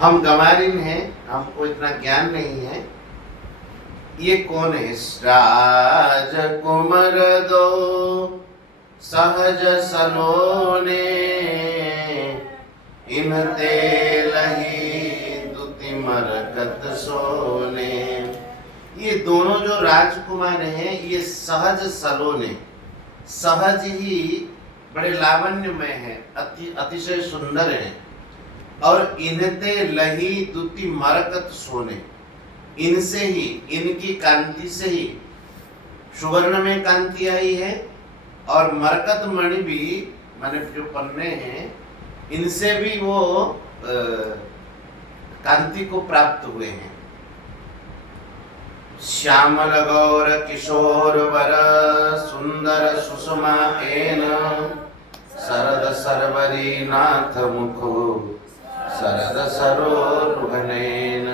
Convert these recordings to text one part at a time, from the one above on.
हम गंवारिन हैं, हमको इतना ज्ञान नहीं है। ये कौन है? राजकुमार दो सहज सलोने, इन तेलही दुति मरकत सोने। ये दोनों जो राजकुमार हैं ये सहज सलोने, सहज ही बड़े लावण्यमय है, अतिशय सुंदर है। और इनते लही दुति मरकत सोने, इनसे ही, इनकी कांति से ही सुवर्ण में कांति आई है। और मरकत मणि भी माने जो पन्ने हैं इनसे भी वो कांति को प्राप्त हुए हैं। श्यामल गौर किशोर वर सुंदर सुषमा एन, शरद सरवरी नाथ मुखो शरद सरोरुहनैन।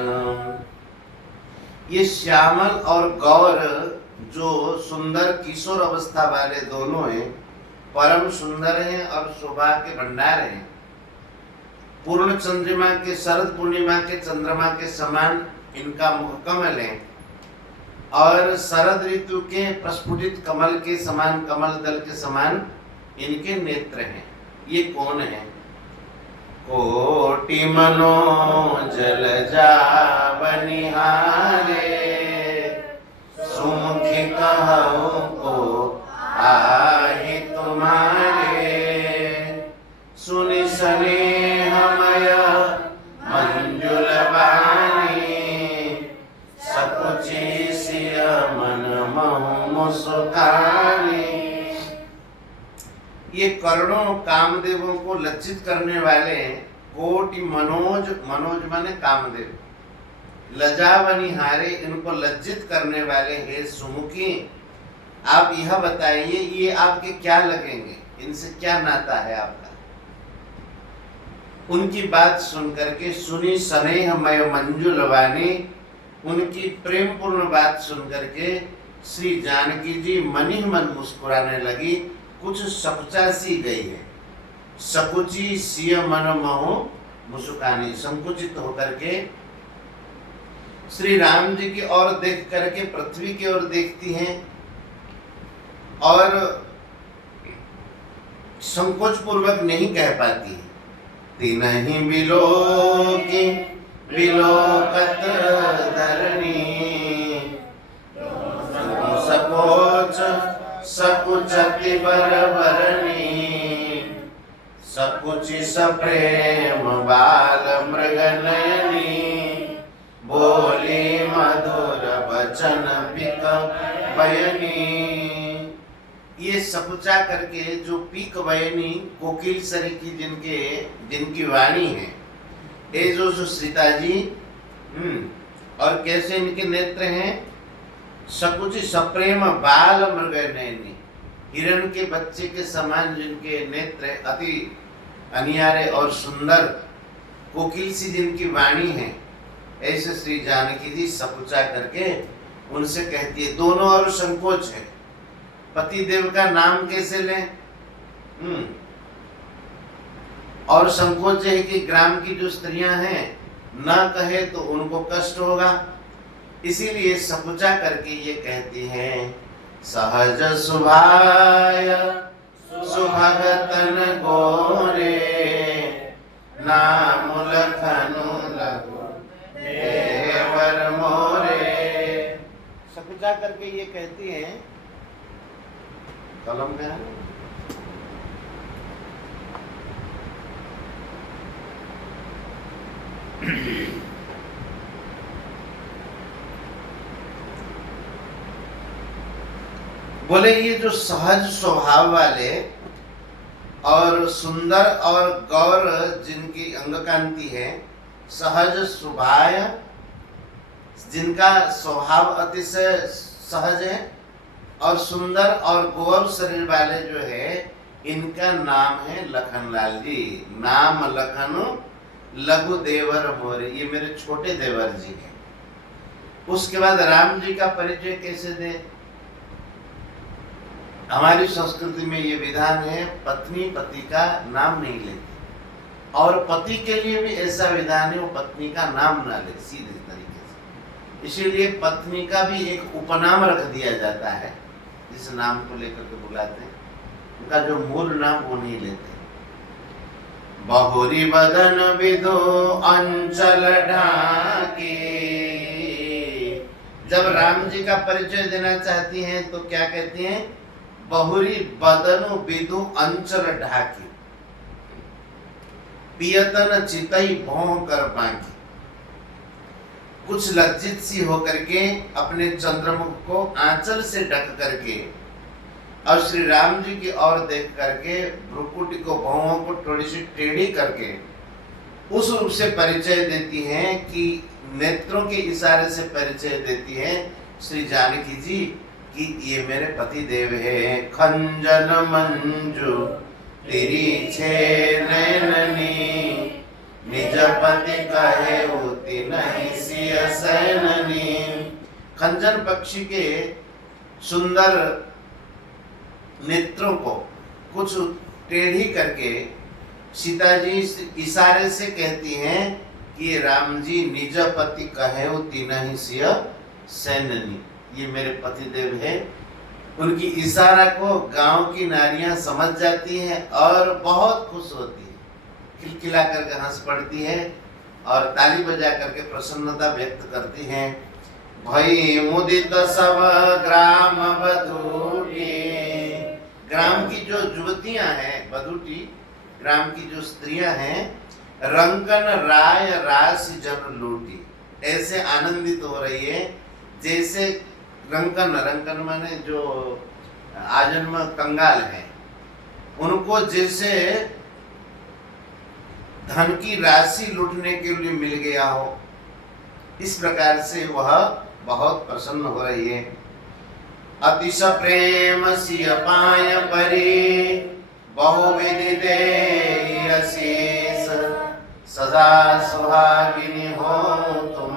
ये श्यामल और गौर जो सुंदर किशोर अवस्था वाले दोनों हैं, परम सुंदर हैं और शोभा के भंडार हैं। पूर्ण चंद्रमा के, शरद पूर्णिमा के चंद्रमा के समान इनका मुख कमल है और शरद ऋतु के प्रस्फुटित कमल के समान, कमल दल के समान इनके नेत्र हैं। ये कौन है? कोटि मनोजल बनिहारे, सुमुखी कहूँ को आहि तुम्हारे। सुनि स्नेहमय मंजुल वाणी, सकुचि सिय मन महु मुस्कानी। ये करोड़ों कामदेवों को लज्जित करने वाले कोटि मनोज, मनोज माने कामदेव, लजावनिहारे, इनको लज्जित करने वाले हे सुमुखी, आप यह बताइए ये आपके क्या लगेंगे, इनसे क्या नाता है आपका? उनकी बात सुनकर के सुनी स्नेहमय मंजुल वाणी, उनकी प्रेम पूर्ण बात सुनकर के श्री जानकी जी मन ही मन मुस्कुराने लगी। कुछ सकुचा सी गई है, सकुची सिय मन महु मुस्कानी, संकुचित होकर के श्री राम जी की ओर देख करके पृथ्वी की ओर देखती हैं और संकोच पूर्वक नहीं कह पाती। तिनहि बिलोकी बिलोकत धरणी, सकोच सकुचति बरबरनी। सकुचि सप्रेम बाल मृगनयनी, बोली मधुर वचन पिक बयनी। ये सकुचा करके जो पीक वयनी, कोकिल सरी की जिनकी वाणी है, ये जो सीता जी, और कैसे इनके नेत्र हैं? सकुचि सप्रेम बाल मृगनयनी, हिरण के बच्चे के समान जिनके नेत्र अति अनियारे और सुंदर, कोकिल सी जिनकी वाणी है, ऐसे श्री जानकी जी सकुचा करके उनसे कहती है। दोनों और संकोच है, पति देव का नाम कैसे लें, और संकोच है कि ग्राम की जो स्त्रियां हैं ना कहे तो उनको कष्ट होगा, इसीलिए सकुचा करके ये कहती हैं। सहज सुभाय सुभगतन गोरे, नाम लखनु लघु देवर मोरे। सकुचा करके ये कहती हैं। कलम में है बोले ये जो सहज स्वभाव वाले और सुंदर और गौर जिनकी अंगकांति है, सहज सुभाय, जिनका स्वभाव अतिशय सहज है, और सुंदर और गौर शरीर वाले जो है, इनका नाम है लखनलाल जी। नाम लखन लघु देवर मोरे, ये मेरे छोटे देवर जी हैं। उसके बाद राम जी का परिचय कैसे दे? हमारी संस्कृति में ये विधान है, पत्नी पति का नाम नहीं लेती, और पति के लिए भी ऐसा विधान है, वो पत्नी का नाम ना ले सीधे तरीके से। इसीलिए पत्नी का भी एक उपनाम रख दिया जाता है, जिस नाम को लेकर के बुलाते हैं, उनका जो मूल नाम वो नहीं लेते। बहुरी बदन विदो अंचल ढाके। जब राम जी का परिचय देना चाहती हैं तो क्या कहती हैं? बहुरी बदनु विदु अंचल ढाकी, पियतन चितई भौं कर बांकी। कुछ लज्जित सी होकर के अपने चंद्रमुख को आंचल से ढक करके और श्री राम जी की ओर देख करके भ्रुकुटी को, भौं को थोड़ी सी टेढ़ी करके उस रूप से परिचय देती हैं कि नेत्रों के इशारे से परिचय देती है श्री जानकी जी कि ये मेरे पति देव है। खंजन मंजू तेरी छे नैननी, निज पति कहे होती नहीं सिय सैननी। खंजन पक्षी के सुंदर नेत्रों को कुछ टेढ़ी करके सीता जी इशारे से कहती हैं कि राम जी निज पति कहे होती नहीं सिय सैननी, ये मेरे पति देव है। उनकी इशारा को गांव की नारियां समझ जाती हैं और बहुत खुश होती है, खिलखिला करके हंस पड़ती है और ताली बजा करके प्रसन्नता व्यक्त करती हैं। भई मुदित सब ग्राम बधूटी। ग्राम की जो युवतियां हैं, बधूटी ग्राम की जो स्त्रियां हैं, रंकन राय रास जन लूटी, ऐसे आनंदित हो रही है जैसे रंकन, रंकन माने जो आजन्म कंगाल हैं, उनको जैसे धन की राशि लूटने के लिए मिल गया हो, इस प्रकार से वह बहुत प्रसन्न हो रही है। अतिश प्रेम सिय पाय परी, बहुविधि देहि अशेष। सदा सुहागिनी हो तुम,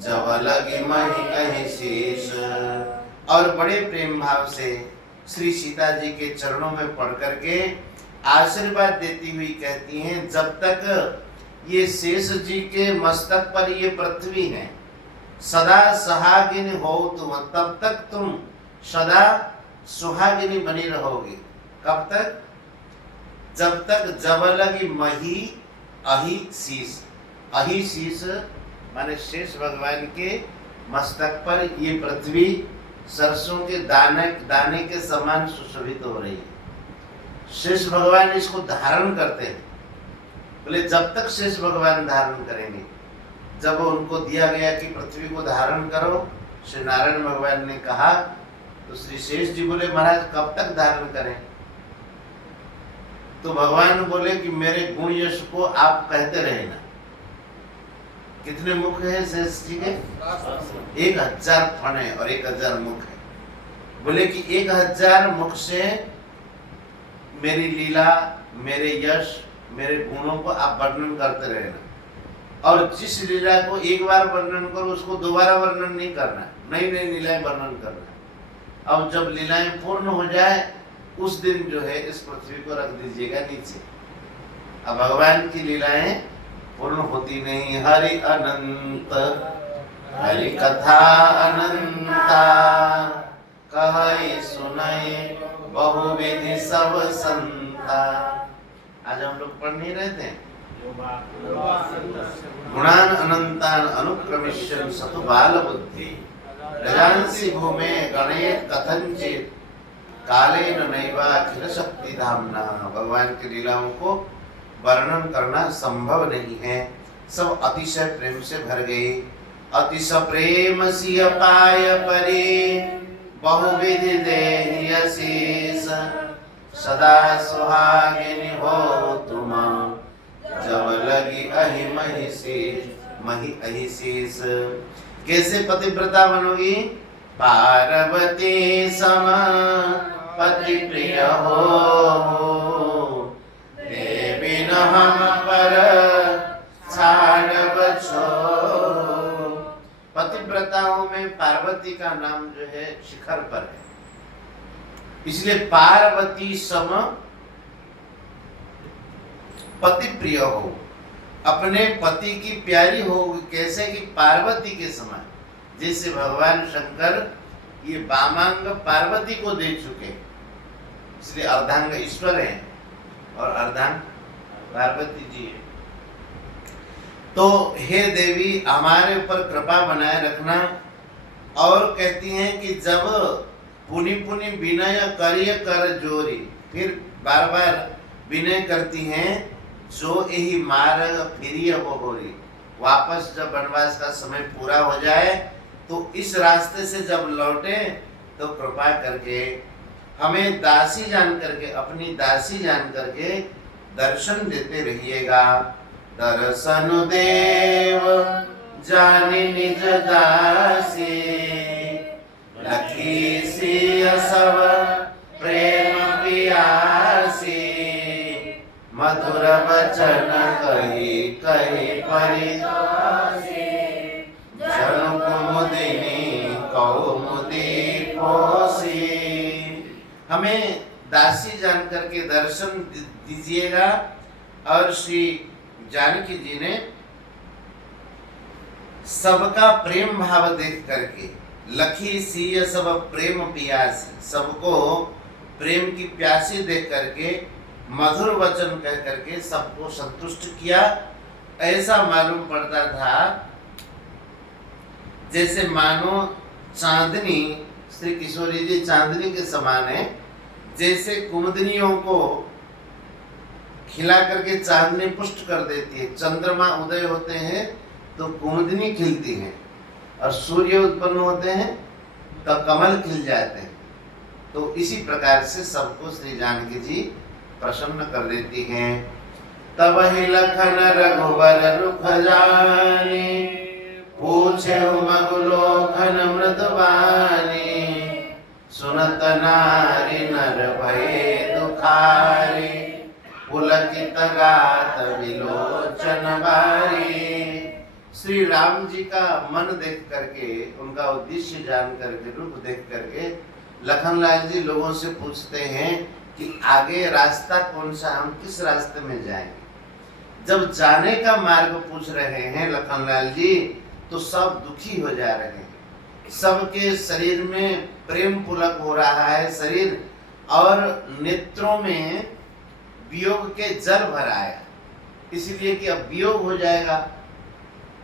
जब लगी मही अहि शेष। और बड़े प्रेम भाव से श्री सीता जी के चरणों में पढ़ करके आशीर्वाद देती हुई कहती हैं, जब तक ये शेष जी के मस्तक पर ये पृथ्वी है, सदा सुहागिनी हो तुम, तब तक तुम सदा सुहागिनी बनी रहोगी। कब तक? जब तक जब लगी मही अहि शीश। अहि शीश माने शेष भगवान के मस्तक पर ये पृथ्वी सरसों के दाने के समान सुशोभित हो रही है। शेष भगवान इसको धारण करते हैं। बोले जब तक शेष भगवान धारण करेंगे, जब उनको दिया गया कि पृथ्वी को धारण करो, श्री नारायण भगवान ने कहा तो श्री शेष जी बोले महाराज कब तक धारण करें? तो भगवान बोले कि मेरे गुण यश को आप कहते रहे ना। कितने मुख है शेष जी के? 1000 फण है और 1000 मुख है। बोले कि 1000 मुख से मेरी लीला, मेरे यश, मेरे गुणों को आप वर्णन करते रहना। और जिस लीला को एक बार वर्णन करो उसको दोबारा वर्णन नहीं करना, नई नई लीलाएं वर्णन करना। अब जब लीलाएं पूर्ण हो जाए उस दिन जो है इस पृथ्वी को रख दीजिएगा नीचे। अब भगवान की लीलाएं पूर्ण होती नहीं। हरि अनंत हरि कथा अनंता, कहई सुनाई बहुविधि सब संता। आज हम लोग पढ़ नहीं रहे थे? गुणान अनंतान अनुक्रमिष्यन् सतु बाल बुद्धि, रजांसि भूमे गणेत कथंचित, कालेन नैवाखिल शक्ति धामना। भगवान की लीलाओं को वर्णन करना संभव नहीं है, सब अतिशय प्रेम से भर गई। अतिश प्रेम सिय पाय परी, बहुविधि देहि अशेष। सदा सुहागिनी हो तुम, जब लगी अहि महि शेष। महि अहि शेष। कैसे पतिव्रता बनोगी? पार्वती सम पति प्रिय हो, देवी न हम पर छाड़ब छोड़। पतिव्रताओं में पार्वती का नाम जो है शिखर पर है, इसलिए पार्वती सम पति प्रिय हो, अपने पति की प्यारी हो। कैसे कि पार्वती के समान, जैसे भगवान शंकर ये वामांग पार्वती को दे चुके, इसलिए अर्धांग ईश्वर है और अर्धांग पार्वती जी है। तो हे देवी हमारे ऊपर कृपा बनाए रखना। और कहती हैं कि जब पुनि पुनि विनय करिय कर जोरी, फिर बार बार विनय करती हैं, जो यही मार्ग फिरिय वो होरी, वापस जब वनवास का समय पूरा हो जाए तो इस रास्ते से जब लौटे तो कृपा करके हमें दासी जान करके, अपनी दासी जान करके दर्शन देते रहिएगा। दर्शन देव जानी निज दासी, लखी सिय सब प्रेम पियासी, मधुर वचन कही कही परितोषी, जनु कुमुदिनी कौमुदी पोसी। हमें दासी जान करके दर्शन दीजिएगा। और श्री जानकी जी ने सबका प्रेम भाव देख करके, लखी सिय सब प्रेम पियासी, सबको प्रेम की प्यासी देख करके, मधुर वचन कह करके सबको संतुष्ट किया। ऐसा मालूम पड़ता था जैसे मानो चांदनी, श्री किशोरी जी चांदनी के समान है। जैसे कुमुदनियों को खिला करके चांदनी पुष्ट कर देती है, चंद्रमा उदय होते हैं तो कुमुदनी खिलती है, और सूर्य उत्पन्न होते हैं तो कमल खिल जाते हैं। तो इसी प्रकार से सबको श्री जानकी जी प्रसन्न कर देती हैं। तब ही लखन रघुबर रुख जानी, पूछे मगुलोखन मृदवानी, सुनत नारी नर भये दुखारी, पुलकित गात विलोचन बारी। श्री राम जी का मन देख करके, उनका उद्देश्य जान करके, रूप देख करके लखनलाल जी लोगों से पूछते हैं कि आगे रास्ता कौन सा, हम किस रास्ते में जाएंगे। जब जाने का मार्ग पूछ रहे हैं लखनलाल जी तो सब दुखी हो जा रहे हैं, सबके शरीर में प्रेम पुलक हो रहा है शरीर, और नेत्रों में वियोग के जल भर आया, इसलिए कि अब वियोग हो जाएगा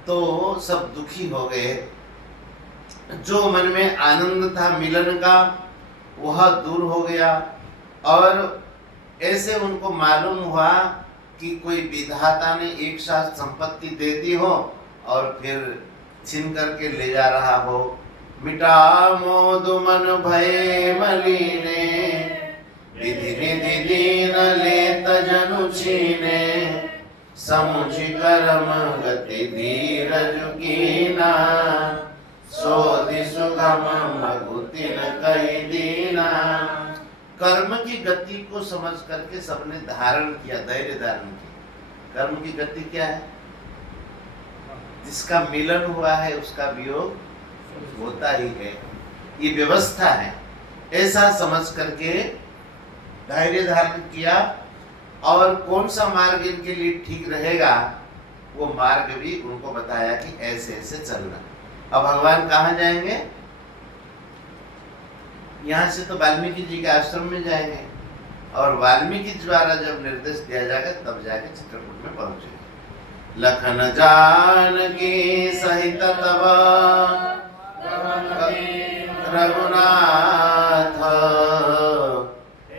तो सब दुखी हो गए। जो मन में आनंद था मिलन का वह दूर हो गया, और ऐसे उनको मालूम हुआ कि कोई विधाता ने एक साथ संपत्ति दे दी हो और फिर छीन करके ले जा रहा हो। मिटा मोद मन भय मलीने, विधि विधि दीन लेत जनु छीने, समुझ कर्म गति धीरज कीना, सोधि सुगम मगुतिन कई दीना। कर्म की गति को समझ करके सबने धारण किया, धैर्य धारण किया। कर्म की गति क्या है? जिसका मिलन हुआ है उसका वियोग होता ही है, ये व्यवस्था है। ऐसा समझ करके धैर्य धारण किया, और कौन सा मार्ग इनके लिए ठीक रहेगा वो मार्ग भी उनको बताया कि ऐसे ऐसे चलना। अब भगवान कहाँ जाएंगे? यहाँ से तो वाल्मीकि जी के आश्रम में जाएंगे, और वाल्मीकि द्वारा जब निर्देश दिया जाएगा तब जाके चित्रकूट में पहुंचेंगे। लखन जानकी सहित तब रघुनाथ,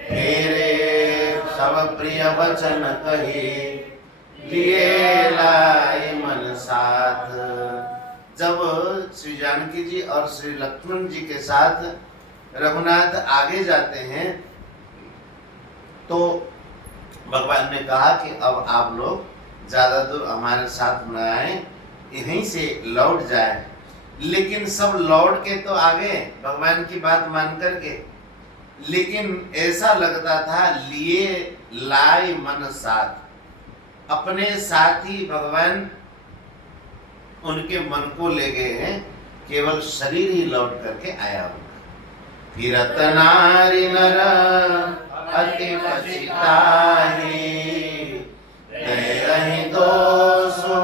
फेरे सब प्रिय वचन कही, लिए लाई मन साथ। जब श्री जानकी जी और श्री लक्ष्मण जी के साथ रघुनाथ आगे जाते हैं तो भगवान ने कहा कि अब आप लोग ज्यादा दूर हमारे साथ न आए, यहीं से लौट जाए। लेकिन सब लौट के तो आगे भगवान की बात मान करके, लेकिन ऐसा लगता था लिए लाई मन साथ, अपने साथ ही भगवान उनके मन को ले गए हैं, केवल शरीर ही लौट करके आया होगा। फिरत नारी नर अति पछिताहि, देहि दोषु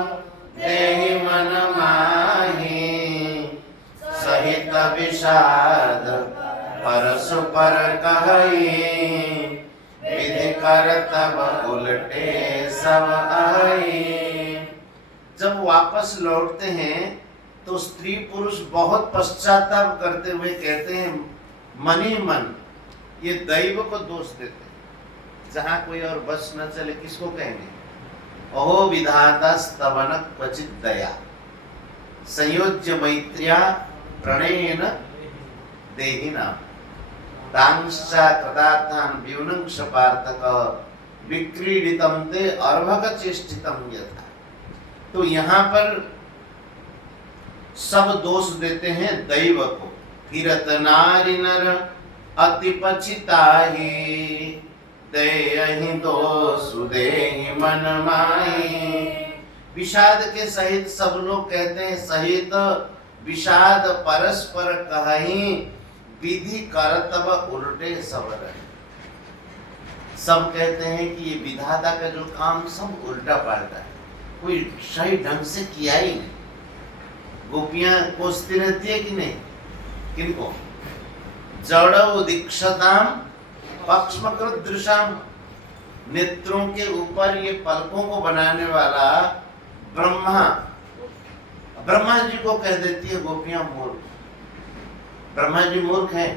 देहि मन माही, सहित विषाद परसु पर कहई, विधि कर तब उलटे सब आई। जब वापस लौटते हैं तो स्त्री पुरुष बहुत पश्चाताप करते हुए कहते हैं मन ही मन, ये दैव को दोष देते हैं। जहां कोई और बस न चले किसको कहेंगे? अहो विधाता स्तवन क्वचित दया, संयोज्य मैत्र्या प्रणयेन देहिना, तांश्चा कृतार्थान व्यूनंश पार्थक, विक्रीडितम ते अर्भक चेष्टितम यथा। तो यहाँ पर सब दोष देते हैं दैव को। फिरत नारी नर अति पछिताहि, देहि दोषु देहि मन माही। विषाद के सहित सब लोग कहते हैं, सहित विषाद परस्पर कहहीं, विधि करतब उल्टे सब रहे। सब कहते हैं कि ये विधाता का जो काम सब उल्टा पलटा है, कोई सही ढंग से किया ही नहीं। गोपियां कोसती रहती है कि नहीं? किनको? जड़ दीक्षताम पक्ष्मकृत दृशाम, नेत्रों के ऊपर ये पलकों को बनाने वाला ब्रह्मा, ब्रह्मा जी को कह देती है गोपियां मूर्ख। ब्रह्मा जी मूर्ख है,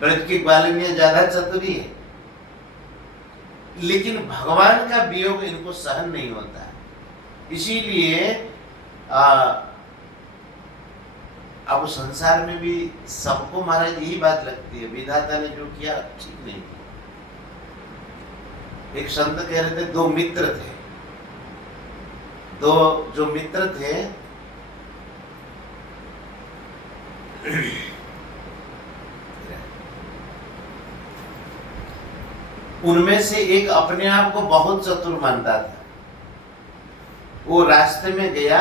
ब्रज की ग्वालिनियां ज्यादा चतुरी है, लेकिन भगवान का वियोग इनको सहन नहीं होता है। इसीलिए अब संसार में भी सबको महाराज यही बात लगती है, विधाता ने जो किया ठीक नहीं किया। एक संत कह रहे थे, दो मित्र थे, दो जो मित्र थे उनमें से एक अपने आप को बहुत चतुर मानता था। वो रास्ते में गया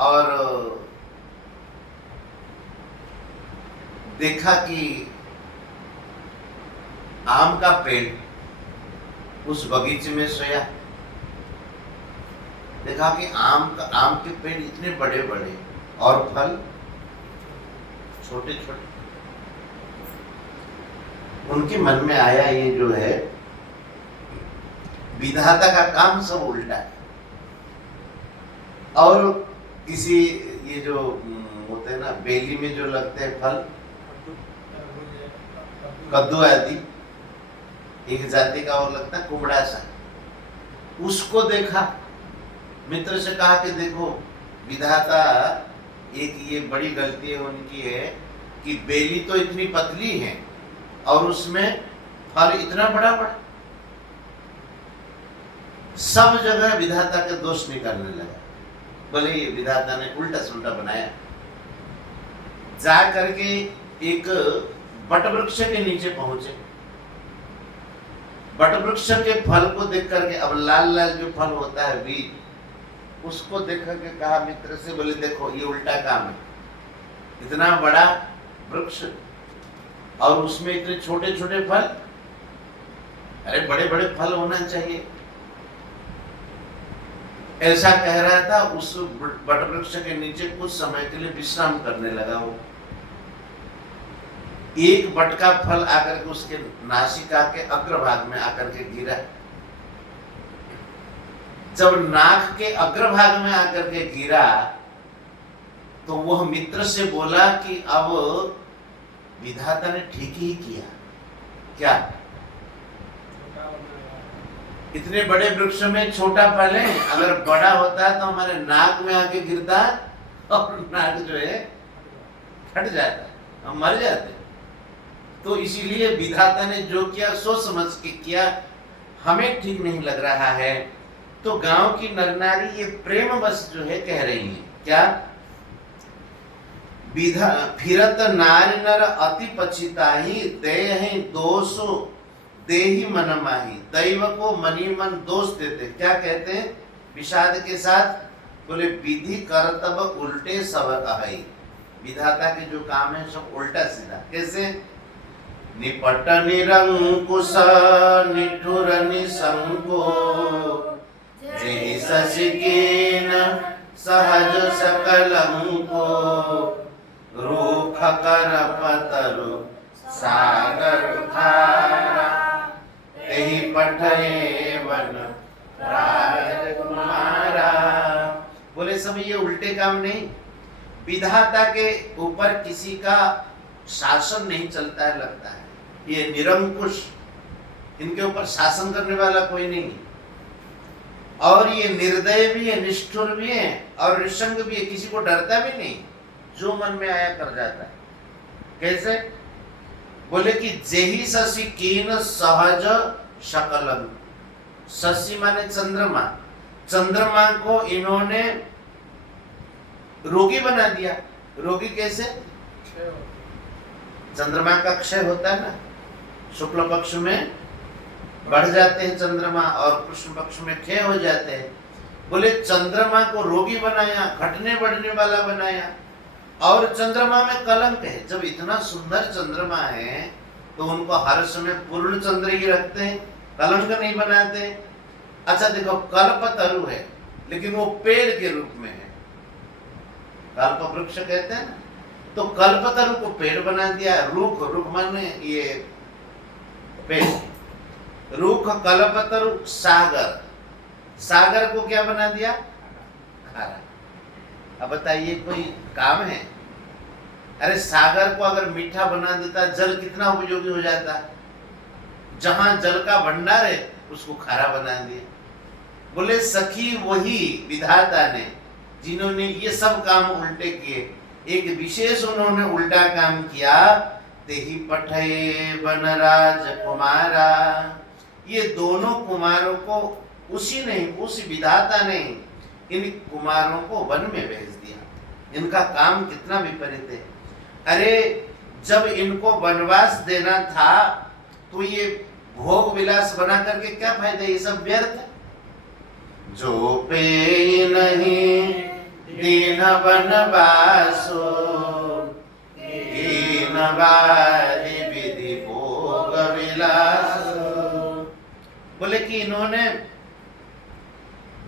और देखा कि आम का पेड़ उस बगीचे में सोया। देखा कि आम के पेड़ इतने बड़े बड़े और फल छोटे छोटे। उनके मन में आया ये जो है विधाता का काम सब उल्टा है। और किसी ये जो होते हैं ना बेली में जो लगते हैं फल, कद्दू आदि, एक जाति का वो लगता है कुमड़ा सा, उसको देखा। मित्र से कहा कि देखो विधाता, एक ये बड़ी गलती है उनकी है कि बेली तो इतनी पतली है और उसमें फल इतना बड़ा बड़ा। सब जगह विधाता के दोष निकालने लगा, बोले ये विधाता ने उल्टा सुल्टा बनाया। जा करके एक बट वृक्ष के नीचे पहुंचे। बट वृक्ष के फल को देख करके, अब लाल लाल जो फल होता है बीज, उसको देख करके कहा मित्र से, बोले देखो ये उल्टा काम है। इतना बड़ा वृक्ष और उसमें इतने छोटे छोटे फल, अरे बड़े बड़े फल होना चाहिए। ऐसा कह रहा था। उस बट वृक्ष के नीचे कुछ समय के लिए विश्राम करने लगा। वो एक बट का फल आकर के उसके नासिका के अग्रभाग में आकर के गिरा। जब नाक के अग्रभाग में आकर के गिरा तो वह मित्र से बोला कि अब विधाता ने ठीक ही किया। क्या? इतने बड़े वृक्ष में छोटा फल है, अगर बड़ा होता है तो हमारे नाक में आके गिरता और नाक जो है फट जाता, हम मर जाते। तो इसीलिए विधाता ने जो किया सोच समझ के किया, हमें ठीक नहीं लग रहा है। तो गांव की नर नारी ये प्रेम बस जो है कह रही है क्या? फिरत नारी नर अति पछिताहि, देहि दोषो देहि मन माही। दैव को मनी मन दोष देते। क्या कहते हैं विषाद के साथ? बोले विधि करतब उल्टे सब कहई। विधाता के जो काम है सब उल्टा सीधा। कैसे? निपट निरंकुश निठुर निसंको जेहि शशि कीन सहज सकलंको रूख कर पतरु सागर धारा तेहि पठये वन राजकुमारा। बोले सब ये उल्टे काम नहीं, विधाता के ऊपर किसी का शासन नहीं चलता है, लगता है ये निरंकुश, इनके ऊपर शासन करने वाला कोई नहीं, और ये निर्दय भी है, निष्ठुर भी है और निसंग भी है, किसी को डरता भी नहीं, जो मन में आया कर जाता है। कैसे? बोले कि जेहि शशि कीन सहज शकलन। शशि माने चंद्रमा, चंद्रमा को इन्होंने रोगी बना दिया। रोगी कैसे? चंद्रमा का क्षय होता है ना, शुक्ल पक्ष में बढ़ जाते हैं चंद्रमा और कृष्ण पक्ष में क्षय हो जाते हैं। बोले चंद्रमा को रोगी बनाया, घटने बढ़ने वाला बनाया, और चंद्रमा में कलंक है। जब इतना सुंदर चंद्रमा है तो उनको हर समय पूर्ण चंद्र ही रखते हैं, कलंक नहीं बनाते। अच्छा देखो, कल्पतरु है लेकिन वो पेड़ के रूप में है, कल्प वृक्ष कहते हैं ना, तो कल्पतरु को पेड़ बना दिया। रुख, रुख माने ये पेड़, रुख कल्पतरु सागर, सागर को क्या बना दिया? खारा। अब बताइए कोई काम है? अरे सागर को अगर मीठा बना देता, जल कितना उपयोगी हो जाता। जहां जल का भंडार है उसको खारा बना दिया। बोले सखी वही विधाता ने, जिन्होंने ये सब काम उल्टे किए, एक विशेष उन्होंने उल्टा काम किया। तेहि पठये वन राजकुमारा। ये दोनों कुमारों को उसी ने, उस विधाता ने इन कुमारों को वन में भेज दिया। इनका काम कितना विपरीत है। अरे जब इनको वनवास देना था तो ये भोग विलास बना करके क्या फायदा, ये सब व्यर्थ है। जो पे नहीं दीन वनवासो दीन वारी विधि भोग विलासो। बोले कि इन्होंने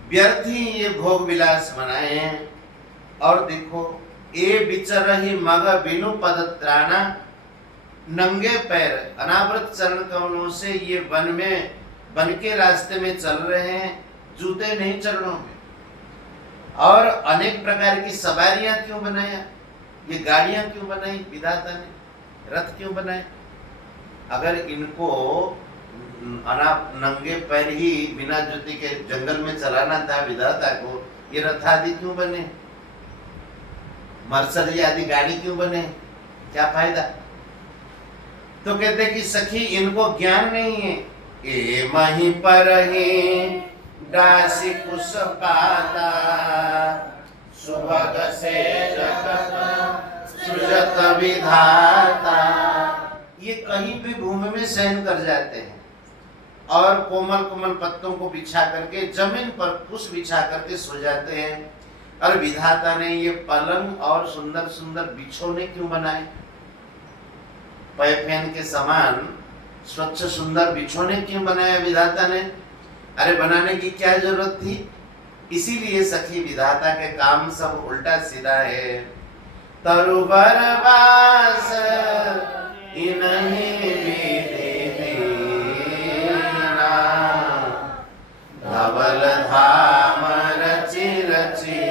व्यर्थ ही ये भोग विलास बनाए हैं। और देखो, ए बिचरहि मग बिनु पदत्राणा, नंगे पैर अनावृत चरण कमलों से ये वन में, वन के रास्ते में चल रहे हैं, जूते नहीं चरणों में। और अनेक प्रकार की सवारियां क्यों बनाया, ये गाड़ियां क्यों बनाई विधाता ने, रथ क्यों बनाए? अगर इनको नंगे पैर ही बिना जूते के जंगल में चलाना था विधाता को, ये रथ आदि क्यों बने, मर्सरी आदि गाड़ी क्यों बने, क्या फायदा? तो कहते कि सखी इनको ज्ञान नहीं है। ए मही पर ही दासी कुश पाता सुभग से जगत सृजत विधाता। ये कहीं भी भूमि में शयन कर जाते हैं और कोमल कोमल पत्तों को बिछा करके जमीन पर कुश बिछा करके सो जाते हैं। और विधाता ने ये पलंग और सुंदर सुंदर बिछोने क्यों बनाए, पैफैन के समान स्वच्छ सुंदर बिछोने क्यों बनाया विधाता ने? अरे बनाने की क्या जरूरत थी? इसीलिए सखी विधाता के काम सब उल्टा सीधा है। तरुबर वास इन्हीं धवल धाम रचि रचि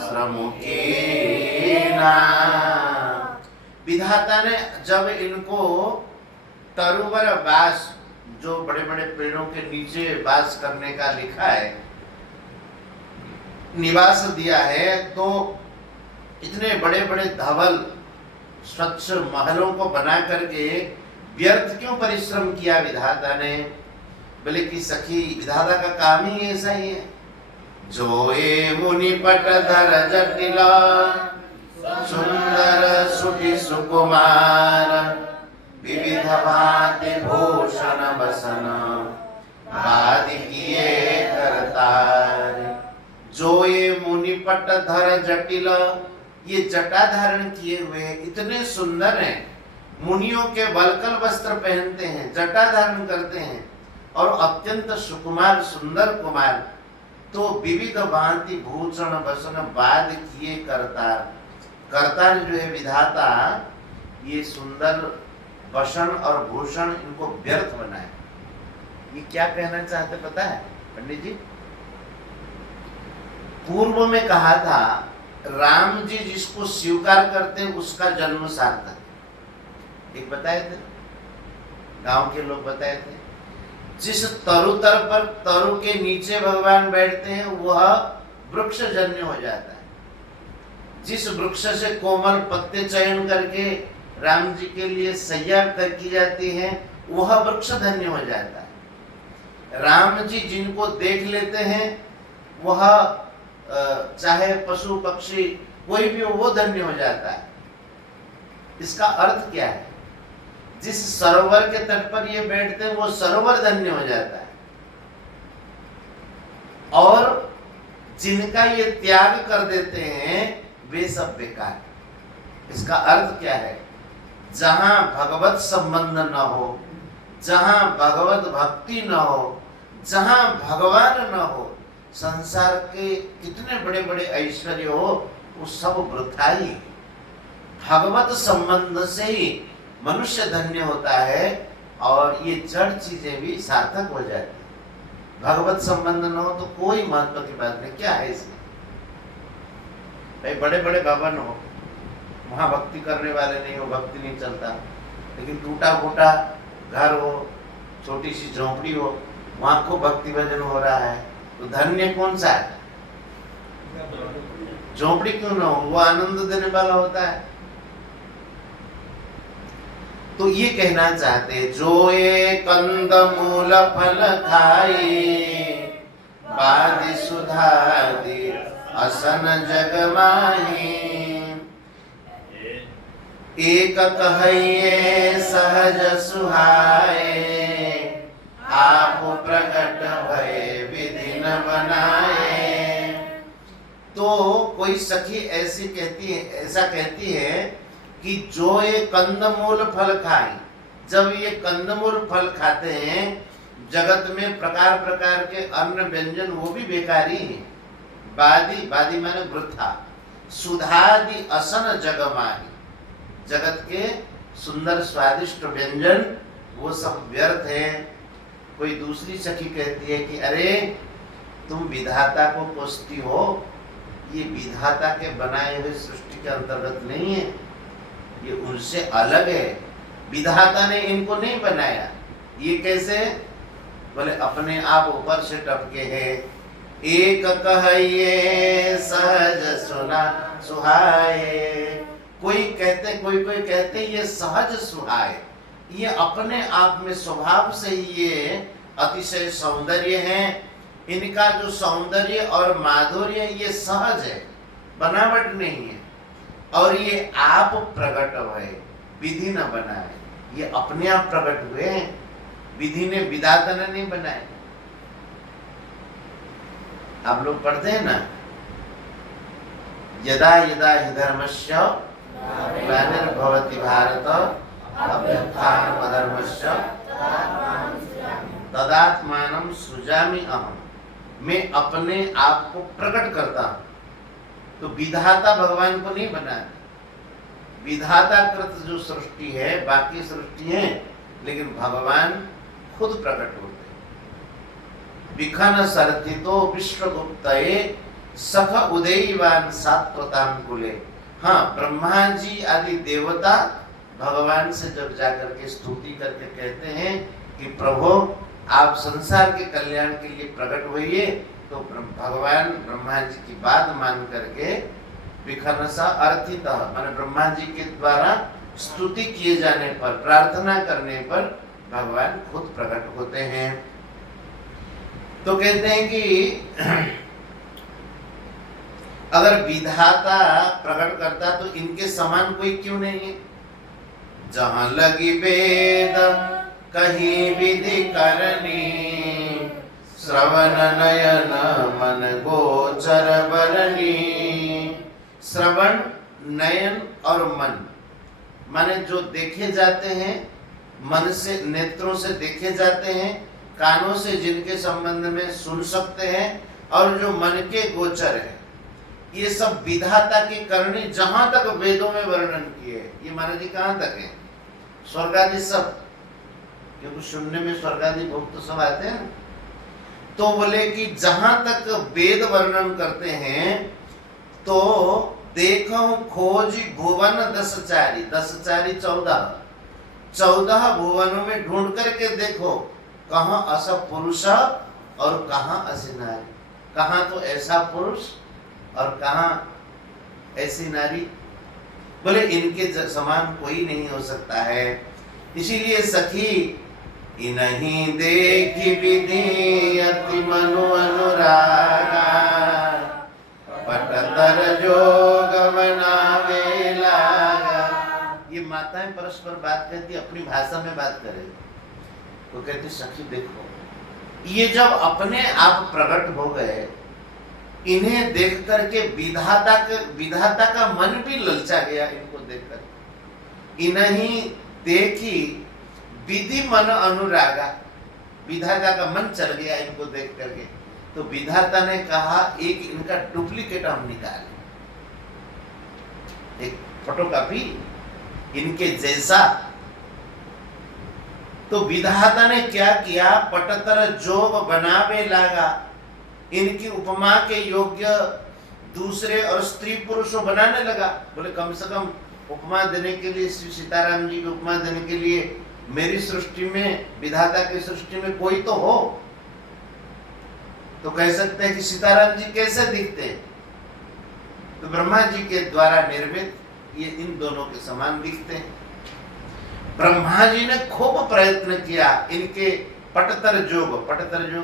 श्रमुकीना। विधाता ने जब इनको तरुवर वास, जो बड़े बड़े पेड़ों के नीचे वास करने का लिखा है, निवास दिया है, तो इतने बड़े बड़े धवल स्वच्छ महलों को बना करके व्यर्थ क्यों परिश्रम किया विधाता ने? बोले कि सखी विधाता का काम ही ऐसा ही है। जो ए मुनि पट धर जटिल सुंदर सुखी सुकुमार विविध भांति भूषण बसन आदि किए करतार। जो ये मुनि पट धर जटिल, ये जटा धारण किए हुए इतने सुंदर हैं, मुनियों के वल्कल वस्त्र पहनते हैं, जटा धारण करते हैं और अत्यंत सुकुमार सुंदर कुमार, तो विविध भांति भूषण भसन बाद किए करतार। करतार जो है विधाता, ये सुंदर भसन और भूषण इनको व्यर्थ बनाए। ये क्या कहना चाहते पता है पंडित जी? पूर्व में कहा था राम जी जिसको स्वीकार करते हैं उसका जन्म सार्थक। एक बताए थे, गांव के लोग बताए थे, जिस तरु तर पर तरु के नीचे भगवान बैठते हैं वह वृक्ष जन्य हो जाता है। जिस वृक्ष से कोमल पत्ते चयन करके राम जी के लिए सैया की जाती है वह वृक्ष धन्य हो जाता है। राम जी जिनको देख लेते हैं वह चाहे पशु पक्षी कोई भी हो वो धन्य हो जाता है। इसका अर्थ क्या है? जिस सरोवर के तट पर ये बैठते हैं वो सरोवर धन्य हो जाता है, और जिनका ये त्याग कर देते हैं वे सब बेकार। इसका अर्थ क्या है? जहां भगवत संबंध न हो, जहां भगवत भक्ति न हो, जहां भगवान न हो, संसार के कितने बड़े बड़े ऐश्वर्य हो वो सब वृथा ही। भगवत संबंध से ही मनुष्य धन्य होता है और ये जड़ चीजें भी सार्थक हो जाती है। भगवत संबंध न हो तो कोई महत्व की बात नहीं। क्या है इसमें? भाई बड़े बड़े भवन हो, वहां भक्ति करने वाले नहीं हो, भक्ति नहीं चलता। लेकिन टूटा फूटा घर हो, छोटी सी झोंपड़ी हो, वहां को भक्ति भजन हो रहा है, तो धन्य कौन सा है? झोंपड़ी क्यों ना हो, वो आनंद देने वाला होता है। तो ये कहना चाहते, जो ये कंद मूल फल खाई, बादि सुधादि असन जग माही, एक कहिए सहज सुहाए, आप प्रकट भय विधि न बनाए। तो कोई सखी ऐसी कहती है, ऐसा कहती है कि जो ये कंदमूल फल खाएं, जब ये कंदमूल फल खाते हैं जगत में प्रकार प्रकार के अन्न व्यंजन वो भी बेकारी हैं। बादी, बादी माने वृथा, सुधादि असन जगमाही, जगत के सुंदर स्वादिष्ट व्यंजन वो सब व्यर्थ है। कोई दूसरी सखी कहती है कि अरे तुम विधाता को कोसती हो, ये विधाता के बनाए हुए सृष्टि के अंतर्गत नहीं है, ये उनसे अलग है। विधाता ने इनको नहीं बनाया। ये कैसे? बोले अपने आप ऊपर से टपके हैं। एक कहिए सहज सुना सुहाए, कोई कहते, कोई कोई कहते ये सहज सुहाए, ये अपने आप में स्वभाव से ही ये अतिशय सौंदर्य है। इनका जो सौंदर्य और माधुर्य ये सहज है, बनावट नहीं है, और ये आप प्रकट हुए, विधि न बनाए। ये अपने आप प्रकट हुए, विधि ने विधाता ने नहीं बनाए। आप लोग पढ़ते हैं ना, यदा यदा हि धर्मस्य ग्लानिर्भवति भारत अभ्युत्थानमधर्मस्य तदात्मानं सृजामि अहम्। मैं अपने आप को प्रकट करता हूं। तो विधाता भगवान को नहीं बनाया। विधाता कृत जो सृष्टि है, बाकी सृष्टि है, लेकिन भगवान खुद प्रकट होते हैं। विखन सर्थितो विश्वगुप्तये सख उदयवान सात्वताम कुले। हाँ, ब्रह्मा जी आदि देवता भगवान से जब जाकर के स्तुति करके कहते हैं कि प्रभु आप संसार के कल्याण के लिए प्रकट होइए, तो भगवान ब्रह्मा जी की बात मान करके विखनसा अर्थित माने ब्रह्मा जी के द्वारा स्तुति किए जाने पर, प्रार्थना करने पर भगवान खुद प्रकट होते हैं। तो कहते हैं कि अगर विधाता प्रकट करता तो इनके समान कोई क्यों नहीं है। जहां लगी वेद कहीं विधि करनी, श्रवण नयन मन गोचर बरनी। श्रवण, नयन और मन, माने जो देखे जाते हैं, मन से नेत्रों से देखे जाते हैं, कानों से जिनके संबंध में सुन सकते हैं, और जो मन के गोचर है, ये सब विधाता की करनी जहां तक वेदों में वर्णन किए। ये महाराज जी कहां तक है? स्वर्ग आदि सब, क्योंकि शून्य में स्वर्ग आदि भोग तो सब आते हैं। तो बोले कि जहां तक वेद वर्णन करते हैं, तो देखो खोज भुवन 10 चारी 14 भुवनों में ढूंढ करके देखो, कहाँ असव पुरुष और कहाँ ऐसी नारी, कहाँ तो ऐसा पुरुष और कहाँ ऐसी नारी। बोले इनके समान कोई नहीं हो सकता है। इसीलिए सखी इन्हीं देखी विधि अति मनु अनुरागा, पटतर जोग बनावे लागा। ये माताएं परस्पर बात करती, अपनी भाषा में बात करे। वो कहती सखी देखो, ये जब अपने आप प्रकट हो गए, इन्हें देख करके विधाता का मन भी ललचा गया इनको देखकर। इन्हीं देखी विधि मन अनुरागा, विधाता का मन चल गया इनको देख करके। तो विधाता ने कहा एक इनका डुप्लीकेट हम निकालें, एक फोटोकॉपी इनके जैसा। तो विधाता ने क्या किया? पटतर जोग बनावे लागा, इनकी उपमा के योग्य दूसरे और स्त्री पुरुषों बनाने लगा। बोले कम से कम उपमा देने के लिए, श्री सीताराम जी की उपमा देने के लिए मेरी सृष्टि में, विधाता की सृष्टि में कोई तो हो। तो कह सकते हैं कि सीताराम जी कैसे दिखते? तो ब्रह्मा जी के द्वारा निर्मित ये इन दोनों के समान दिखते हैं। ब्रह्मा जी ने खूब प्रयत्न किया इनके पटतर जोग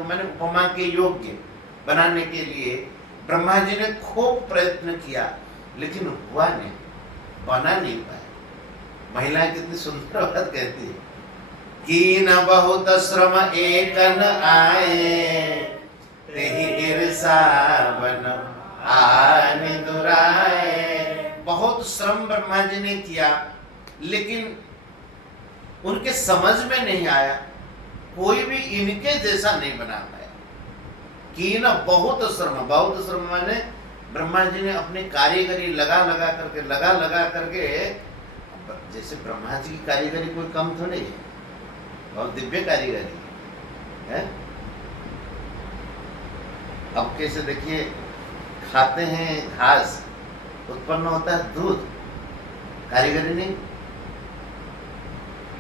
माने उपमा के योग्य बनाने के लिए। ब्रह्मा जी ने खूब प्रयत्न किया, लेकिन हुआ नहीं, बना नहीं पाया। महिलाएं कितनी सुंदर बात कहती है कि न बहुत श्रम एकन आए, तेहि ईर्षा बन आनि दुराए। बहुत श्रम ब्रह्मा जी ने किया, लेकिन उनके समझ में नहीं आया, कोई भी इनके जैसा नहीं बना पाया। कि न बहुत श्रम माने ब्रह्मा जी ने अपनी कारीगरी लगा लगा करके, जैसे ब्रह्मा जी की कारीगरी कोई कम तो नहीं है, बहुत दिव्य कारीगरी है। अब कैसे देखिए, खाते हैं घास, उत्पन्न होता है दूध, कारीगरी नहीं।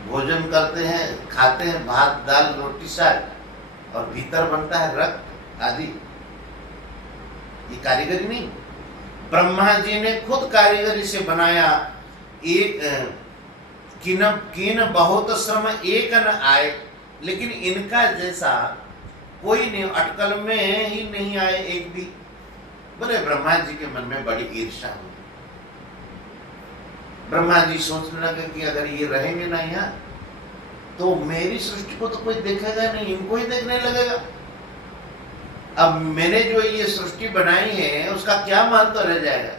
भोजन करते हैं, खाते हैं भात दाल रोटी साग, और भीतर बनता है रक्त आदि, ये कारीगरी नहीं। ब्रह्मा जी ने खुद कारीगरी से बनाया। एक किन बहुत श्रम एक न आए, लेकिन इनका जैसा कोई नहीं, अटकल में ही नहीं आए एक भी। बोले ब्रह्मा जी के मन में बड़ी ईर्ष्या हुई। ब्रह्मा जी सोचने लगे कि अगर ये रहेंगे ना यहाँ, तो मेरी सृष्टि को तो कोई देखेगा नहीं, इनको ही देखने लगेगा। अब मैंने जो ये सृष्टि बनाई है उसका क्या महत्व रह जाएगा?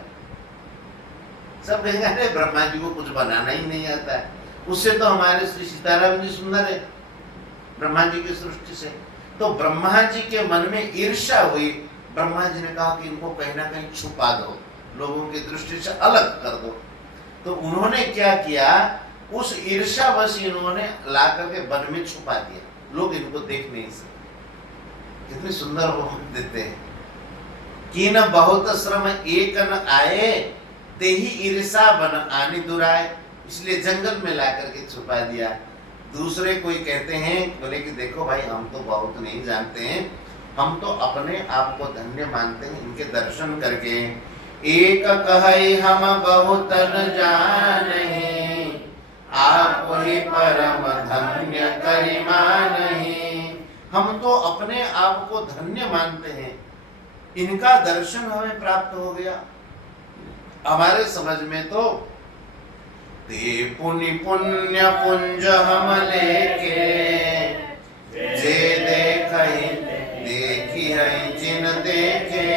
सब कहेंगे अरे ब्रह्मा जी को कुछ बनाना ही नहीं आता है, उससे तो हमारे श्री सीताराम जी सुंदर है ब्रह्मा जी की सृष्टि से। तो ब्रह्मा जी के मन में ईर्ष्या हुई। ब्रह्मा जी ने कहा कि इनको कहीं ना कहीं छुपा दो, लोगों की दृष्टि से अलग कर दो। तो उन्होंने क्या किया, उस ईर्ष्यावश इन्होंने ला करके वन में छुपा दिया, लोग इनको देख नहीं सकते। कितनी सुंदर वो देते हैं कि न बहुत श्रम एक न आए, तेहि ईर्षा बन आनि दुराए। इसलिए जंगल में ला करके छुपा दिया। दूसरे कोई कहते हैं, बोले कि देखो भाई हम तो बहुत नहीं जानते हैं, हम तो अपने आप को धन्य मानते हैं इनके दर्शन करके। एक कहे हम बहुत न जानहि, आप ही परम धन्य करिमा नहीं। हम तो अपने आप को धन्य मानते हैं, इनका दर्शन हमें प्राप्त हो गया। हमारे समझ में तो ते पुनि पुण्य पुंज हम लेके, जे देखहि देखी है जिन देखे।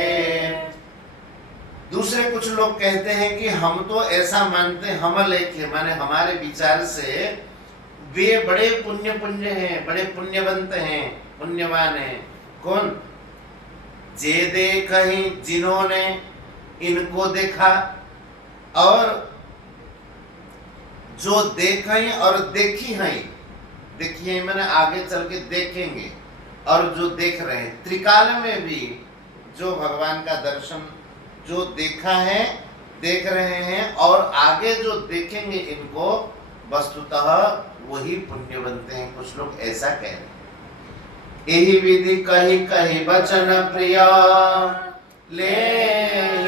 दूसरे कुछ लोग कहते हैं कि हम तो ऐसा मानते हैं, हम लेके माने हमारे विचार से वे बड़े पुण्य हैं, बड़े पुण्यवंत हैं, पुण्यवान हैं। कौन? जे देख ही जिन्होंने इनको देखा, और जो देखें और देखी हैं, देखिए मैंने आगे चल के देखेंगे, और जो देख रहे हैं त्रिकाल में भी जो भगवान का दर्शन जो देखा है, देख रहे हैं, और आगे जो देखेंगे इनको, वस्तुतः वही पुण्यवंत हैं। कुछ लोग ऐसा कह रहे हैं। यही विधि कही कही वचन प्रिय, ले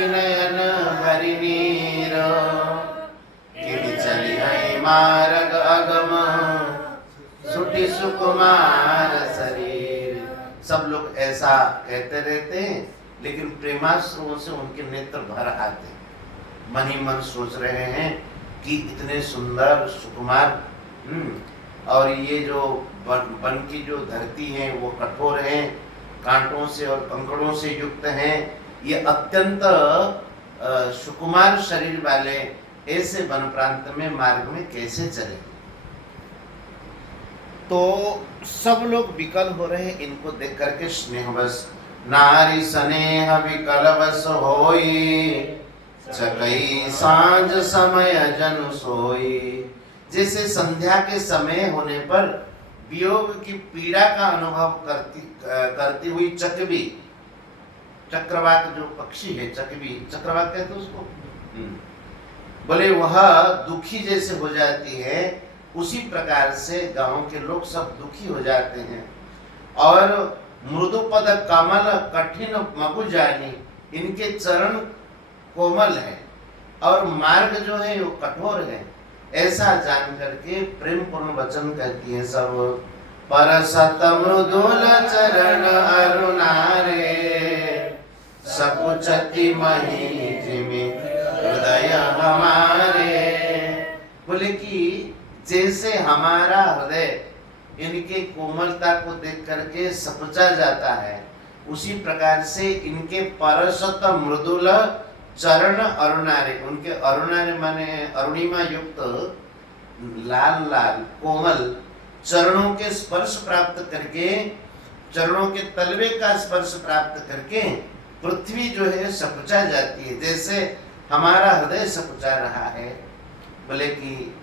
नयन भरि नीर, चली है मार्ग अगम, सुटी सुकुमार शरीर। सब लोग ऐसा कहते रहते हैं, लेकिन प्रेमाश्रुओं से उनके नेत्र भर आते हैं। मन ही मन सोच रहे हैं कि इतने सुंदर सुकुमार, और ये जो वन की जो धरती है वो कठोर है, कांटों से और कंकड़ों से युक्त है। ये अत्यंत सुकुमार शरीर वाले ऐसे वन प्रांत में मार्ग में कैसे चले? तो सब लोग विकल हो रहे हैं। इनको देख करके स्नेहवश नारी स्नेह विकल बस होई, चकई सांझ समय जन सोई। जैसे संध्या के समय होने पर वियोग की पीड़ा का अनुभव करती हुई चकवी, चक्रवाक जो पक्षी है, चकवी, चक्रवाक कहते हैं उसको, बोले वह दुखी जैसे हो जाती है, उसी प्रकार से गांव के लोग सब दुखी हो जाते हैं। और मृदुपद कमल कठिन मगु जानी, इनके चरण कोमल है और मार्ग जो है वो कठोर है। ऐसा जान करके प्रेम पूर्ण वचन कहती है सब। परसत मृदुल चरण अरुणारे, सकुचति मही जिमि हृदय हमारे। बोले कि जैसे हमारा हृदय इनके कोमलता को देख करके सकुचा जाता है, उसी प्रकार से इनके परसत मृदुल चरण अरुणारे, उनके अरुणारे माने अरुणिमा युक्त लाल लाल कोमल चरणों के स्पर्श प्राप्त करके, चरणों के तलवे का स्पर्श प्राप्त करके पृथ्वी जो है सकुचा जाती है, जैसे हमारा हृदय सकुचा रहा है। बोले कि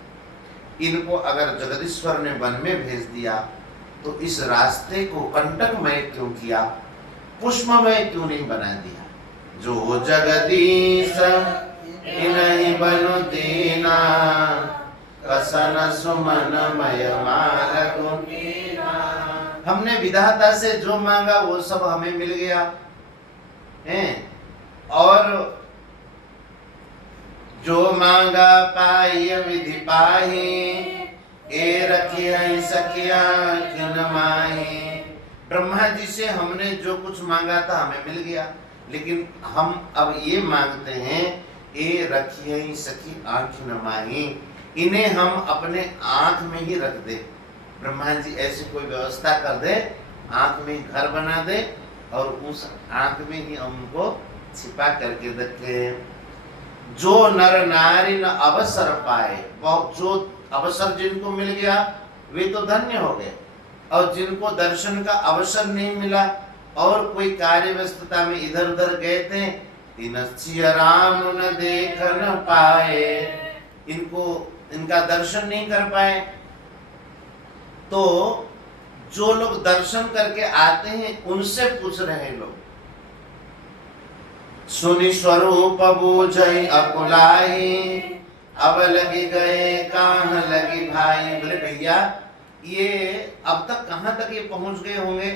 इनको अगर जगदीश्वर ने वन में भेज दिया तो इस रास्ते को कंटकमय क्यों किया, पुष्पमय क्यों नहीं बना दिया? जो जगदीश इन्हीं बनु दीना, कसन सुमन मय मार्ग। हमने विधाता से जो मांगा वो सब हमें मिल गया है, और जो मांगा पाई विधि पाही, ए रखिया सकिया क्यों न माही। ब्रह्मा जी से हमने जो कुछ मांगा था हमें मिल गया, लेकिन हम अब ये मांगते हैं, ए रखिए सखी आंख न माही, इन्हें हम अपने आंख में ही रख दे। ब्रह्मा जी ऐसी कोई व्यवस्था कर दे, आंख में घर बना दे, और उस आंख में ही हमको छिपा करके रखे। जो नर नारी न अवसर पाए, बहुत जो अवसर जिनको मिल गया वे तो धन्य हो गए, और जिनको दर्शन का अवसर नहीं मिला और कोई कार्य व्यस्तता में इधर उधर गए थे, राम न देख न पाए, इनको इनका दर्शन नहीं कर पाए। तो जो लोग दर्शन करके आते हैं उनसे पूछ रहे लोग, सुनि स्वरूप बूझई अकुलाई, अब लगी गए कहाँ लगी भाई। बोले भैया ये अब तक कहाँ तक ये पहुंच गए होंगे?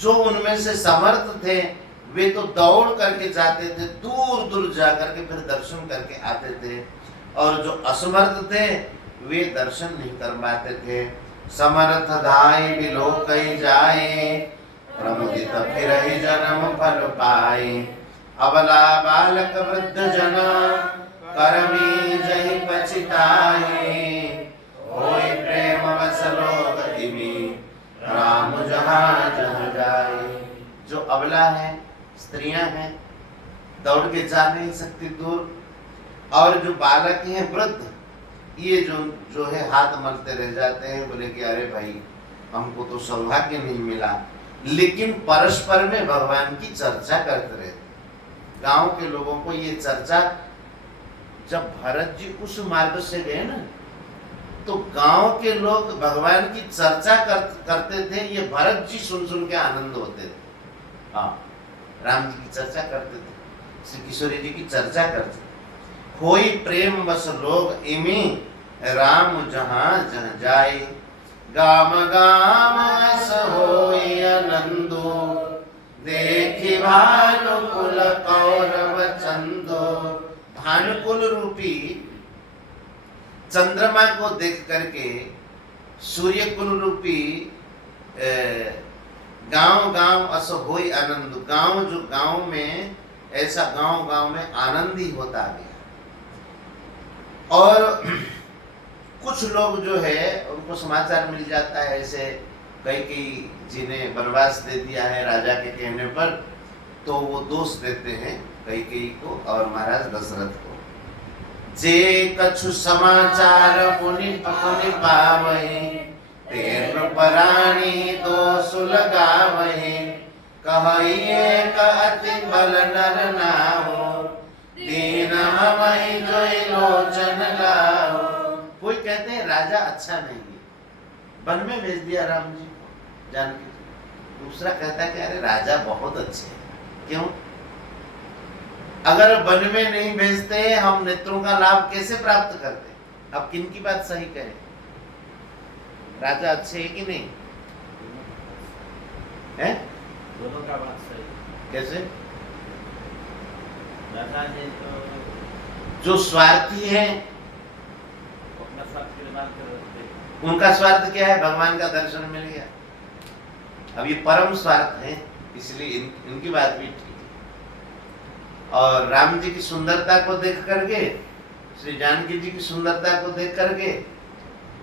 जो उनमें से समर्थ थे वे तो दौड़ करके जाते थे, दूर दूर जा करके फिर दर्शन करके आते थे, और जो असमर्थ थे वे दर्शन नहीं कर पाते थे। समर्थ धाई बिलोक जाए, प्रमुदित फिर ही जन्म फल पाए। अबला बालक वृद्ध जन, करमी जहि पछिताए। होय प्रेम वसलो गति में, राम जहाँ जहाँ जाए। जो अबला है, स्त्रियां हैं, दौड़ के जा नहीं सकते दूर। और जो बालक हैं वृद्ध, ये जो है हाथ मलते रह जाते हैं, बोले कि अरे भाई हमको तो सौभाग्य नहीं मिला। लेकिन परस्पर में भगवान की चर्चा करते रहते। गांव के लोगों को ये चर्चा, जब भरत जी उस मार्ग से गए ना, तो गांव के लोग भगवान की चर्चा करते थे। ये भरत जी सुन सुन के आनंद होते थे। हाँ, राम जी की चर्चा करते थे, श्री किशोरी जी की चर्चा करते थे। होई प्रेम बस लोग इमी, राम जहां जहां जाए। गाम गाम अस होई आनंदो, देखी भानुकुल कौरव चंदो। भानुकुल रूपी चंद्रमा को देख करके सूर्य कुल रूपी गांव गांव अस होई आनंद। गांव जो गांव में, ऐसा गांव गांव में आनंद ही होता गया। और कुछ लोग जो है उनको समाचार मिल जाता है, ऐसे कई जिन्हें वनवास दे दिया है राजा के कहने पर, तो वो दोष देते हैं कई को और महाराज दशरथ को। जे कछु समाचार पुनि पुनि पावहि, तेन पराणी दोष लगावहि। कहिए अति बल नर नाहो, दीन हमहि जोई लोचन लाहो। कोई कहते हैं राजा अच्छा नहीं है, वन में भेज दिया राम जी को जानकी जी। दूसरा कहता है कि अरे राजा बहुत अच्छे हैं। क्यों? अगर वन में नहीं भेजते हम नेत्रों का लाभ कैसे प्राप्त करते? अब किन की बात सही करें? राजा अच्छे है कि नहीं है? दोनों का बात सही। कैसे? राजा ने तो जो स्वार्थी है अपना स्वार्थ के लिए बात कर रहे थे। उनका स्वार्थ क्या है? भगवान का दर्शन मिल गया। अब ये परम स्वार्थ है, इसलिए इनकी बात भी ठीक है। और राम जी की सुंदरता को देख करके, श्री जानकी जी की सुंदरता को देख करके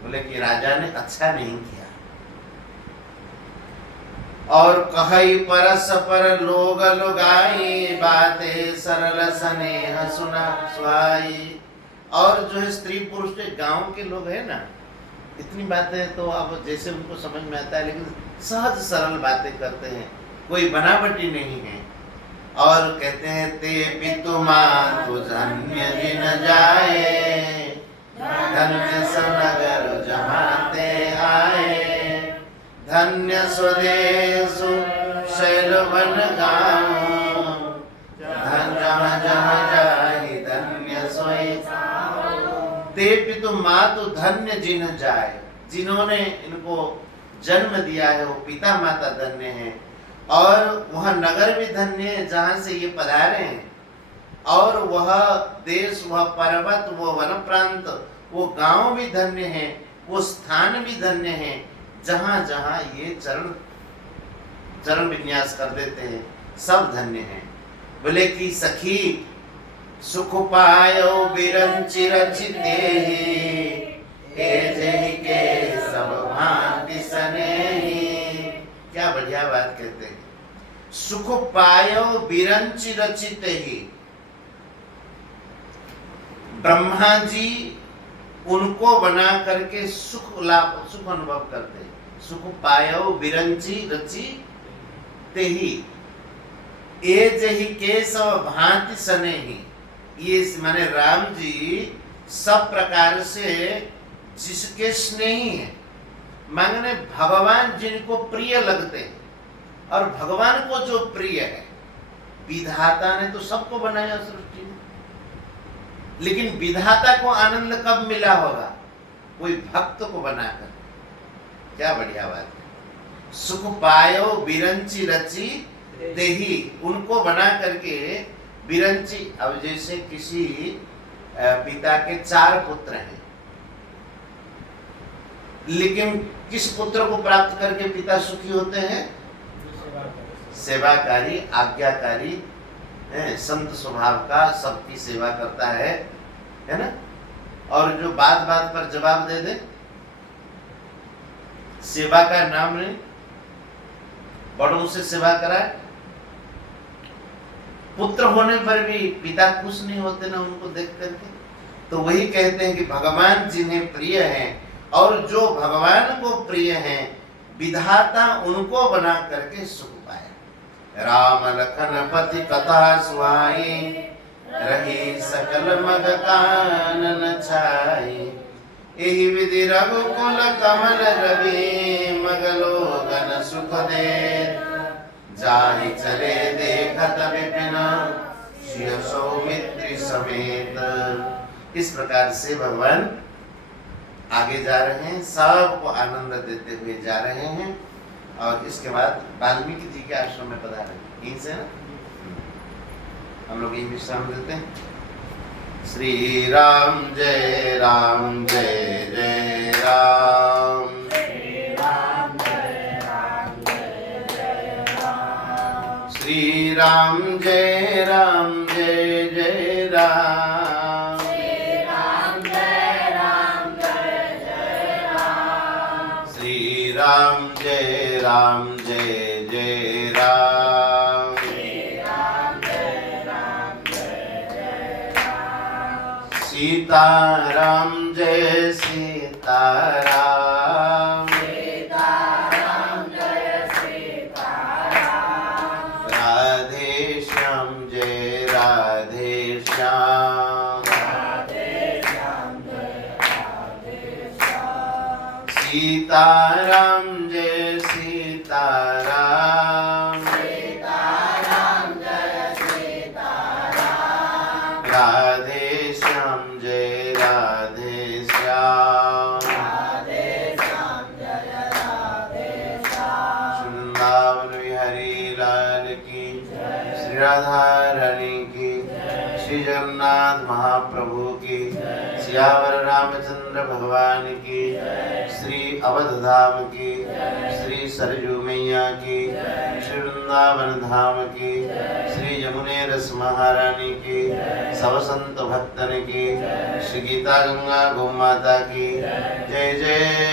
बोले कि राजा ने अच्छा नहीं किया। और कहि परस पर लोग लुगाई, बातें सरल स्नेह सुना सुहाई। और जो है स्त्री पुरुष के गांव के लोग है ना, इतनी बातें तो अब जैसे उनको समझ में आता है, लेकिन सहज सरल बातें करते हैं, कोई बनावटी नहीं है। और कहते हैं ते पितु मातु धन्य जिन जाए, धन्य सनगर जहाँ ते आए। धन्य स्वदेशु शैल वन गाँव, जहाँ जहाँ जाहि धन्य सोई। ते पितु मातु धन्य जिन जाए, जिन्होंने इनको जन्म दिया है वो पिता माता धन्य है। और वह नगर भी धन्य है जहाँ से ये पधारे हैं। और वह देश, वह पर्वत, वो वन प्रांत, वो गांव भी धन्य है, वो स्थान भी धन्य है जहाँ जहाँ ये चरण विन्यास कर देते हैं, सब धन्य हैं। बोले कि सखी सुख पायो बिरंचि रचिते ही, जहि के सब भांति सनेही। क्या बढ़िया बात कहते हैं। सुख पायो बिरंचि रचिते ही, ब्रह्मा जी उनको बना करके सुख अनुभव करते हैं। सुख पायो बिरंचि रचिते ही, जहि के सब भांति सनेही। ये माने राम जी सब प्रकार से जिसके स्नेही है, मांगने भगवान जिनको प्रिय लगते हैं। और भगवान को जो प्रिय है, विधाता ने तो सबको बनाया सृष्टि में, लेकिन विधाता को आनंद कब मिला होगा? कोई भक्त को बनाकर। क्या बढ़िया बात है। सुख पायो बिरंचि रचि देही, उनको बना करके बिरंचि। अब जैसे किसी पिता के 4 पुत्र हैं, लेकिन किस पुत्र को प्राप्त करके पिता सुखी होते हैं? सेवाकारी, आज्ञाकारी, संत स्वभाव का, सबकी सेवा करता है ना। और जो बात बात पर जवाब दे दे, सेवा का नाम नहीं, बड़ों से सेवा कराए, पुत्र होने पर भी पिता खुश नहीं होते ना उनको देख करके। तो वही कहते हैं कि भगवान जिन्हें प्रिय हैं और जो भगवान को प्रिय हैं, विधाता उनको बना करके सुख पाए। राम लखन पति कथा सुहाई, रही सकल मग कानन छाई। एहि विधि रघुकुल कमल रवि, मगलो गन सुख देत। जाहि चले देखत विपिन, सिय सौमित्री समेत। इस प्रकार से भगवान आगे जा रहे हैं, सबको आनंद देते हुए जा रहे हैं। और इसके बाद वाल्मीकि जी के आश्रम में पधारे, यहीं से ना हम लोग यही विश्राम देते हैं। श्री राम जय राम जय जय राम। श्री राम जय राम जय जय राम। श्री राम जय राम जय जय राम। श्री राम जय राम जय जय राम। श्री राम जय राम जय जय राम। श्री राम जय राम जय जय राम। सीताराम जय सीताराम। सीताराम जय सीताराम। राधे श्याम जय राधे श्याम। राधे श्याम जय राधे श्याम। सीताराम जय सीताराम। सीताराम जय सीताराम। राधे श्याम जय राधे श्याम। राधे श्याम जय राधे श्याम। वृंदावन बिहारी लाल की, श्री राधा रानी की, श्री जगन्नाथ महाप्रभु की, सियावर रामचंद्र भगवान की, श्री अवध धाम की, श्री सरजू मैया की, श्री वृंदावन धाम की, श्री यमुने रस महारानी की, सब संत भक्तन की, श्री गीता गंगा गौ माता की जय जय